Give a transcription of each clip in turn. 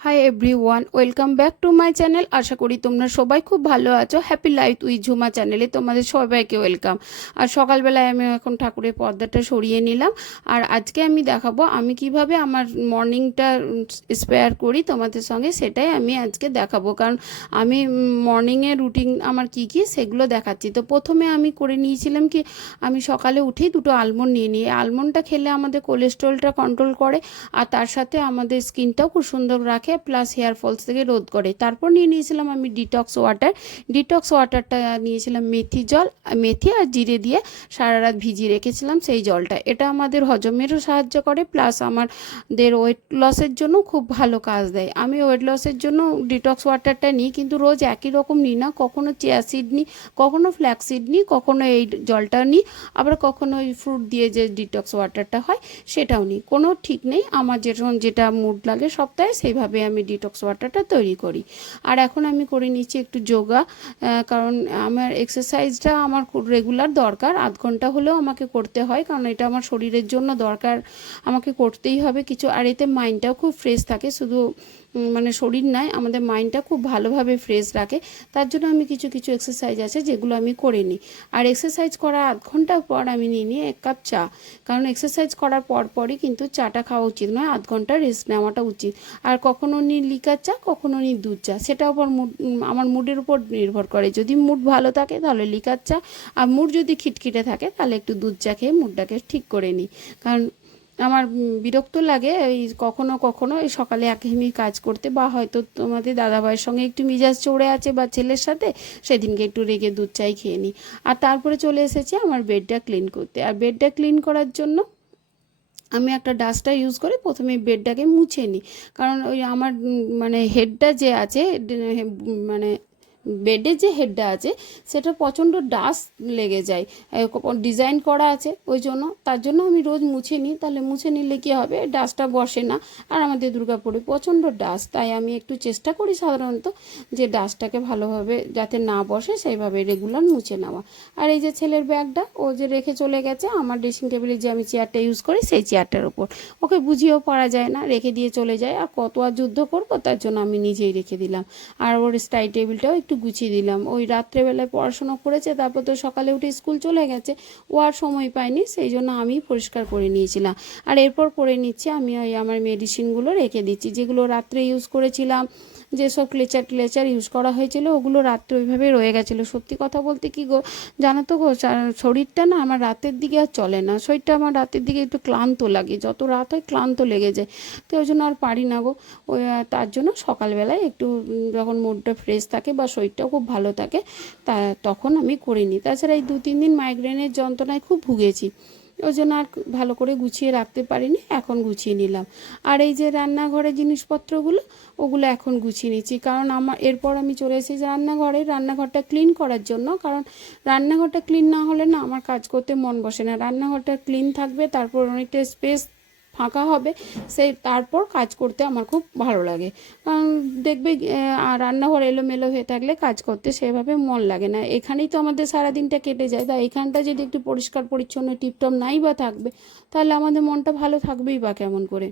High everyone, welcome back to my channel. আশা করি তোমরা সবাই খুব ভালো আছো। হ্যাপি লাইফ উইথ ঝুমা চ্যানেলে তোমাদের সবাইকে ওয়েলকাম। আর সকালবেলায় আমি এখন ঠাকুরের পর্দাটা সরিয়ে নিলাম। আর আজকে আমি দেখাবো আমি কিভাবে আমার মর্নিংটা স্পেয়ার করি তোমাদের সঙ্গে, সেটাই আমি আজকে দেখাবো। কারণ আমি মর্নিংয়ের রুটিন আমার কি কি সেগুলো দেখাচ্ছি। তো প্রথমে আমি করে নিয়েছিলাম কি, আমি সকালে উঠেই দুটো আলমন্ড নিয়ে নিই। আলমন্ডটা খেলে আমাদের কোলেস্ট্রলটা কন্ট্রোল করে, আর তার সাথে আমাদের স্কিনটাও খুব সুন্দর রাখে, প্লাস হেয়ার ফলস থেকে রোধ করে। তারপর নিয়ে নিয়েছিলাম আমি ডিটক্স ওয়াটার। ডিটক্স ওয়াটারটা নিয়েছিলাম মেথি জল, মেথি আর জিরে দিয়ে সারা রাত ভিজিয়ে রেখেছিলাম সেই জলটা। এটা আমাদের হজমেরও সাহায্য করে, প্লাস আমাদের ওয়েট লসের জন্য খুব ভালো কাজ দেয়। আমি ওয়েট লসের জন্য ডিটক্স ওয়াটারটা নিই, কিন্তু রোজ একই রকম নিই না। কখনো চিয়া সিড নিই, কখনো ফ্ল্যাক্স সিড নিই, কখনো এই জলটা নিই, আবার কখনো ওই ফ্রুট দিয়ে যে ডিটক্স ওয়াটারটা হয় সেটাও নিই। কোনো ঠিক নেই, আমার যেটা মুড লাগে সপ্তাহে সেইভাবে আমি ডিটক্স ওয়াটারটা তৈরি করি। আর এখন আমি করে নিচ্ছি একটু যোগা, কারণ আমার এক্সারসাইজটা আমার রেগুলার দরকার। আধ ঘন্টা হলেও আমাকে করতে হয়, কারণ এটা আমার শরীরের জন্য দরকার, আমাকে করতেই হবে কিছু। আর এতে মাইন্ডটাও খুব ফ্রেশ থাকে, শুধু মানে শরীর নয়, আমাদের মাইন্ডটা খুব ভালোভাবে ফ্রেশ রাখে। তার জন্য আমি কিছু কিছু এক্সারসাইজ আছে যেগুলো আমি করে নিই। আর এক্সারসাইজ করার আধ ঘন্টা পর আমি নিয়ে নিই 1 কাপ চা, কারণ এক্সারসাইজ করার পরই কিন্তু চাটা খাওয়া উচিত নয়, আধ ঘন্টা রেস্ট নেওয়াটা উচিত। আর কখনো নিই লিকার চা, কখনো নিই দুধ চা, সেটা আবার আমার মুডের উপর নির্ভর করে। যদি মুড ভালো থাকে তাহলে লিকার চা, আর মুড যদি খিটখিটে থাকে তাহলে একটু দুধ চা খেয়ে মুডটাকে ঠিক করে নিই। কারণ আমার বিরক্ত লাগে এই কখনো কখনো এই সকালে একঘেয়েমি কাজ করতে, বা হয়তো তোমাদের দাদাভাইয়ের সঙ্গে একটু মিজাজ চড়ে আছে বা ছেলের সাথে, সেদিনকে একটু রেগে দুধ চাই খেয়ে নিই। আর তারপরে চলে এসেছি আমার বেডটা ক্লিন করতে। আর বেডটা ক্লিন করার জন্য আমি একটা ডাস্টার ইউজ করে প্রথমে বেডটাকে মুছে নিই। কারণ ওই আমার মানে হেডটা যে আছে, মানে বেডের যে হেডটা আছে সেটা প্রচণ্ড ডাস্ট লেগে যায়, ডিজাইন করা আছে ওই জন্য। তার জন্য আমি রোজ মুছে নিই, তাহলে মুছে নিলে কী হবে, ডাস্টটা বসে না। আর আমাদের দুর্গাপুরে প্রচণ্ড ডাস্ট, তাই আমি একটু চেষ্টা করি সাধারণত যে ডাস্টটাকে ভালোভাবে যাতে না বসে সেইভাবে রেগুলার মুছে নেওয়া। আর এই যে ছেলের ব্যাগটা ও যে রেখে চলে গেছে আমার ড্রেসিং টেবিলে, যে আমি চেয়ারটা ইউজ করি সেই চেয়ারটার ওপর, ওকে বুঝিয়েও পারা যায় না, রেখে দিয়ে চলে যায়। আর কত আর যুদ্ধ করবো, তার জন্য আমি নিজেই রেখে দিলাম। আর ওর স্টাডি টেবিলটাও একটু গুছিয়ে দিলাম। ওই রাত্রেবেলায় পড়াশুনো করেছে, তারপর তো সকালে উঠে স্কুল চলে গেছে, ও আর সময় পায়নি, সেই জন্য আমি পরিষ্কার করে নিয়েছিলাম। আর এরপর করে নিচ্ছি আমি ওই আমার মেডিসিনগুলো রেখে দিচ্ছি, যেগুলো রাত্রে ইউজ করেছিলাম, যেসব ক্লেচার ইউজ করা হয়েছিল ওগুলো রাত্রে ওইভাবে রয়ে গেছিলো। সত্যি কথা বলতে কি গো, জানো তো গো, শরীরটা না আমার রাতের দিকে আর চলে না, শরীরটা আমার রাতের দিকে একটু ক্লান্ত লাগে, যত রাত হয় ক্লান্ত লেগে যায়, তো ওই জন্য আর পারি না গো। ওই তার জন্য সকালবেলায় একটু যখন মুডটা ফ্রেশ থাকে বা শরীরটাও খুব ভালো থাকে তখন আমি করে নিই। তাছাড়া এই 2-3 দিন মাইগ্রেনের যন্ত্রণায় খুব ভুগেছি, ওই জন্য আর ভালো করে গুছিয়ে রাখতে পারিনি, এখন গুছিয়ে নিলাম। আর এই যে রান্নাঘরের জিনিসপত্রগুলো ওগুলো এখন গুছিয়ে নিচ্ছি, কারণ আমার এরপর আমি চলে এসেছি রান্নাঘরটা ক্লিন করার জন্য। কারণ রান্নাঘরটা ক্লিন না হলে না আমার কাজ করতে মন বসে না। রান্নাঘরটা ক্লিন থাকবে, তারপর অনেকটা স্পেস ফাঁকা হবে, সেই তারপর কাজ করতে আমার খুব ভালো লাগে। কারণ দেখবে আর রান্নাঘর এলোমেলো হয়ে থাকলে কাজ করতে সেভাবে মন লাগে না। এখানেই তো আমাদের সারাদিনটা কেটে যায়, তাই এখানটা যদি একটু পরিষ্কার পরিচ্ছন্ন টিপটপ নাই বা থাকবে, তাহলে আমাদের মনটা ভালো থাকবেই বা কেমন করে।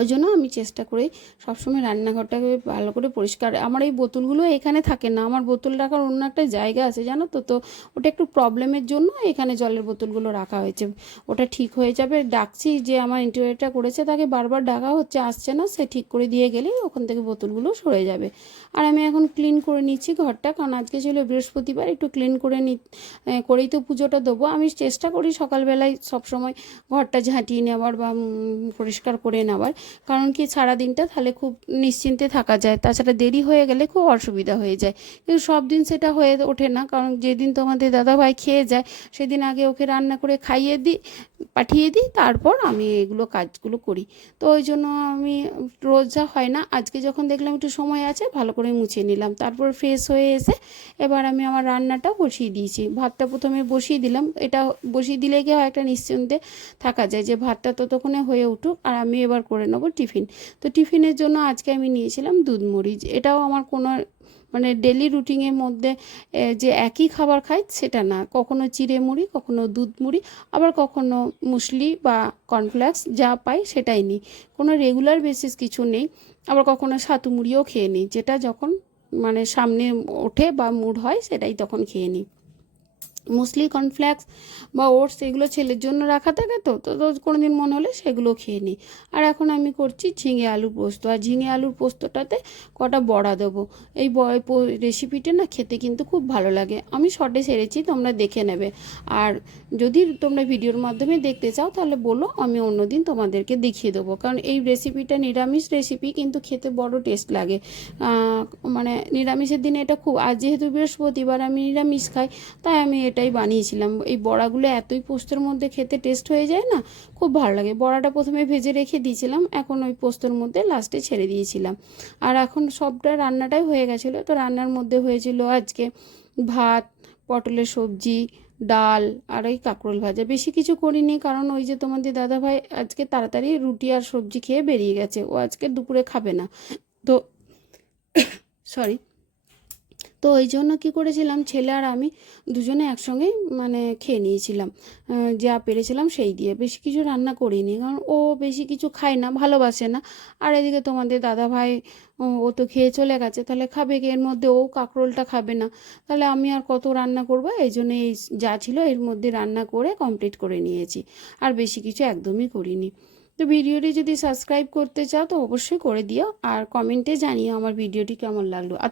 ওই জন্য আমি চেষ্টা করি সবসময় রান্নাঘরটাকে ভালো করে পরিষ্কার। আমার এই বোতলগুলো এখানে থাকে না, আমার বোতল রাখার অন্য একটা জায়গা আছে জানো তো, তো ওটা একটু প্রবলেমের জন্য এখানে জলের বোতলগুলো রাখা হয়েছে। ওটা ঠিক হয়ে যাবে, ডাকছি যে আমার ইন্টেরিয়রটা করেছে তাকে বারবার ডাকা হচ্ছে, আসছে না, সে ঠিক করে দিয়ে গেলেই ওখান থেকে বোতলগুলো সরে যাবে। আর আমি এখন ক্লিন করে নিচ্ছি ঘরটা, কারণ আজকে ছিল বৃহস্পতিবার, একটু ক্লিন করে করেই তো পুজোটা দেবো। আমি চেষ্টা করি সকালবেলায় সবসময় ঘরটা ঝাঁটিয়ে নেওয়ার বা পরিষ্কার করে নেওয়ার, কারণ কি সারাদিনটা তাহলে খুব নিশ্চিন্তে থাকা যায়। তাছাড়া দেরি হয়ে গেলে খুব অসুবিধা হয়ে যায়, কিন্তু সব দিন সেটা হয়ে ওঠে না। কারণ যেদিন তোমাদের দাদাভাই খেয়ে যায় সেদিন আগে ওকে রান্না করে খাইয়ে দিই, পাঠিয়ে দিই, তারপর আমি এগুলো কাজগুলো করি। তো ওই জন্য আমি রোজ যা হয় না, আজকে যখন দেখলাম একটু সময় আছে ভালো করে মুছে নিলাম, তারপর ফ্রেশ হয়ে এসে এবার আমি আমার রান্নাটা বসিয়ে দিয়েছি। ভাতটা প্রথমে বসিয়ে দিলাম, এটা বসিয়ে দিলে কি হয় একটা নিশ্চিন্তে থাকা যায় যে ভাতটা ততক্ষণে হয়ে উঠুক, আর আমি এবার করে নেবো টিফিন। তো টিফিনের জন্য আজকে আমি নিয়েছিলাম দুধ মরিচ, এটাও আমার কোনো মানে ডেলি রুটিনের মধ্যে যে একই খাবার খাই সেটা না, কখনো চিড়ে মুড়ি, কখনো দুধ মুড়ি, আবার কখনো মুসলি বা কর্নফ্লেক্স যা পাই সেটাই নিই, কোনো রেগুলার বেসিস কিছু নেই। আবার কখনো ছাতু মুড়িও খেয়ে নিই, যেটা যখন মানে সামনে ওঠে বা মুড হয় সেটাই তখন খেয়ে নিই। মুসলি কর্নফ্লেক্স বা ওটস এগুলো ছেলের জন্য রাখা থাকে, তো তো রোজ কোনো দিন মনে হলে সেগুলো খেয়ে নিই। আর এখন আমি করছি ঝিঙে আলুর পোস্ত, আর ঝিঙে আলুর পোস্তটাতে কটা বড়া দেবো। এই রেসিপিটা না খেতে কিন্তু খুব ভালো লাগে, আমি শর্টে ছেড়েছি, তোমরা দেখে নেবে। আর যদি তোমরা ভিডিওর মাধ্যমে দেখতে চাও তাহলে বলো, আমি অন্যদিন তোমাদেরকে দেখিয়ে দেবো, কারণ এই রেসিপিটা নিরামিষ রেসিপি কিন্তু খেতে বড় টেস্ট লাগে। মানে নিরামিষের দিনে এটা খুব, আর যেহেতু বৃহস্পতিবার আমি নিরামিষ খাই, তাই আমি এটাই বানিয়েছিলাম। এই বড়াগুলো এতই পোস্তর মধ্যে খেতে টেস্ট হয়ে যায় না, খুব ভালো লাগে। বড়াটা প্রথমে ভেজে রেখে দিয়েছিলাম, এখন ওই পোস্তর মধ্যে লাস্টে ছেড়ে দিয়েছিলাম। আর এখন সবটা রান্নাটাই হয়ে গেছিলো, তো রান্নার মধ্যে হয়েছিল আজকে ভাত, পটলের সবজি, ডাল আর ওই কাঁকরোল ভাজা। বেশি কিছু করিনি, কারণ ওই যে তোমাদের দাদাভাই আজকে তাড়াতাড়ি রুটি আর সবজি খেয়ে বেরিয়ে গেছে, ও আজকে দুপুরে খাবে না, তো সরি। তো ওই জন্য কী করেছিলাম, ছেলে আর আমি দুজনে একসঙ্গেই মানে খেয়ে নিয়েছিলাম, যা পেরেছিলাম সেই দিয়ে, বেশি কিছু রান্না করিনি, কারণ ও বেশি কিছু খায় না, ভালোবাসে না। আর এদিকে তোমাদের দাদাভাই ও তো খেয়ে চলে গেছে, তাহলে খাবে কি, এর মধ্যে ও কাঁকরোলটা খাবে না, তাহলে আমি আর কত রান্না করবো। এই জন্য এই যা ছিল এর মধ্যে রান্না করে কমপ্লিট করে নিয়েছি, আর বেশি কিছু একদমই করিনি। তো ভিডিওটি যদি সাবস্ক্রাইব করতে চাও তো অবশ্যই করে দিও, আর কমেন্টে জানিও আমার ভিডিওটি কেমন লাগলো। আর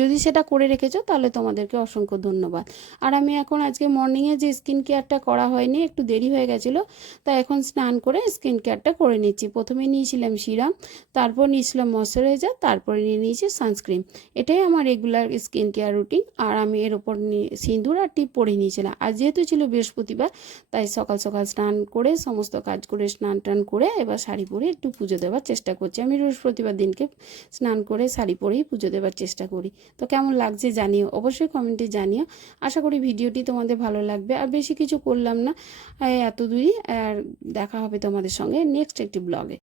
যদি সেটা করে রেখেছো তাহলে তোমাদেরকে অসংখ্য ধন্যবাদ। আর আমি এখন আজকে মর্নিংয়ে যে স্কিন কেয়ারটা করা হয়নি, একটু দেরি হয়ে গেছিলো, তাই এখন স্নান করে স্কিন কেয়ারটা করে নিচ্ছি। প্রথমে নিয়েছিলাম সিরাম, তারপর নিয়েছিলাম ময়শ্চারাইজার, তারপরে নিয়ে নিয়েছি সানস্ক্রিন। এটাই আমার রেগুলার স্কিন কেয়ার রুটিন। আর আমি এর ওপর সিঁদুর আর টিপ পরে নিয়েছিলাম। আর যেহেতু ছিল বৃহস্পতিবার, তাই সকাল সকাল স্নান করে সমস্ত কাজ করে স্নান টান করে এবার শাড়ি পরে একটু পুজো দেওয়ার চেষ্টা করছি। আমি বৃহস্পতিবার দিনকে স্নান করে শাড়ি পরেই পুজো দেওয়ার চেষ্টা করি। তো কেমন লাগছে জানিও, অবশ্যই কমেন্টে জানিও। আশা করি ভিডিওটি তোমাদের ভালো লাগবে। আর বেশি কিছু করলাম না, এত দূরই। আর দেখা হবে তোমাদের সঙ্গে নেক্সট একটি ব্লগে।